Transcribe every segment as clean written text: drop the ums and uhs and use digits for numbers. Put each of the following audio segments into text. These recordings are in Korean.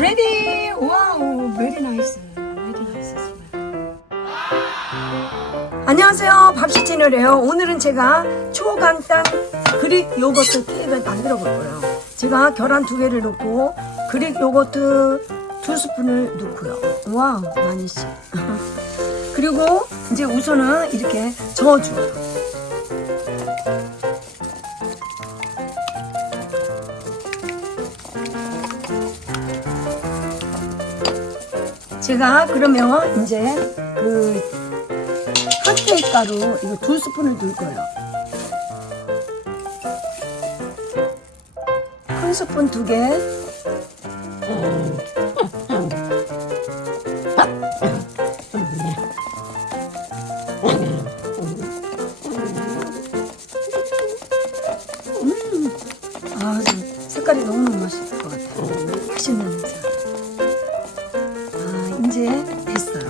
Ready? Wow, very nice. Very nice smell. 안녕하세요. 밥식 채널이에요. 오늘은 제가 초간단 그릭 요거트 케이크를 만들어 볼 거예요. 제가 계란 2개를 넣고 그릭 요거트 2스푼을 넣고요. 와우, 많이씩. 그리고 이제 우선은 이렇게 저어줘요. 제가 그러면 이제 그 핫케이크 가루 이거 2스푼을 넣을 거예요. 큰 스푼 2개. 아, 색깔이 너무너무 맛있을 것 같아요. 맛있는 냄새. 아, 이제 됐어요.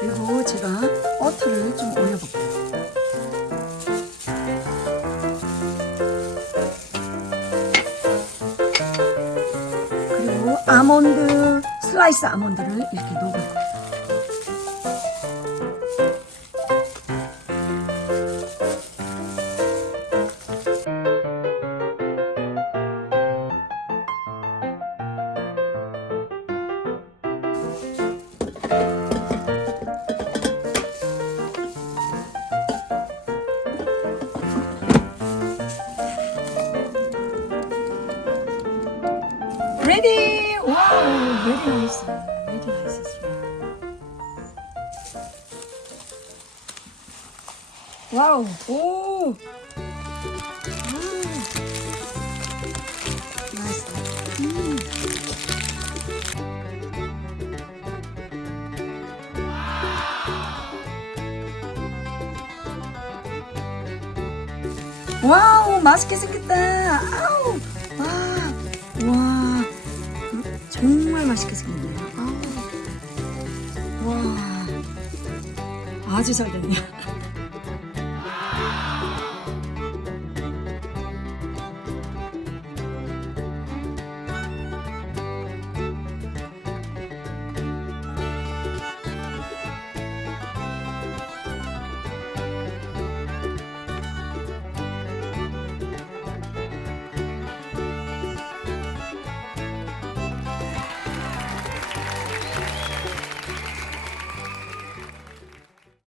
그리고 제가 버터를 좀 올려볼게요. 그리고 아몬드, 슬라이스 아몬드를 이렇게 넣어볼 거예요. Ready? Wow, very nice. Very nice smell. Wow. 오. Nice. 와우, 맛있게 생겼다. 아우. 와. 정말 맛있게 생겼네요. 와, 아주 잘 됐네요.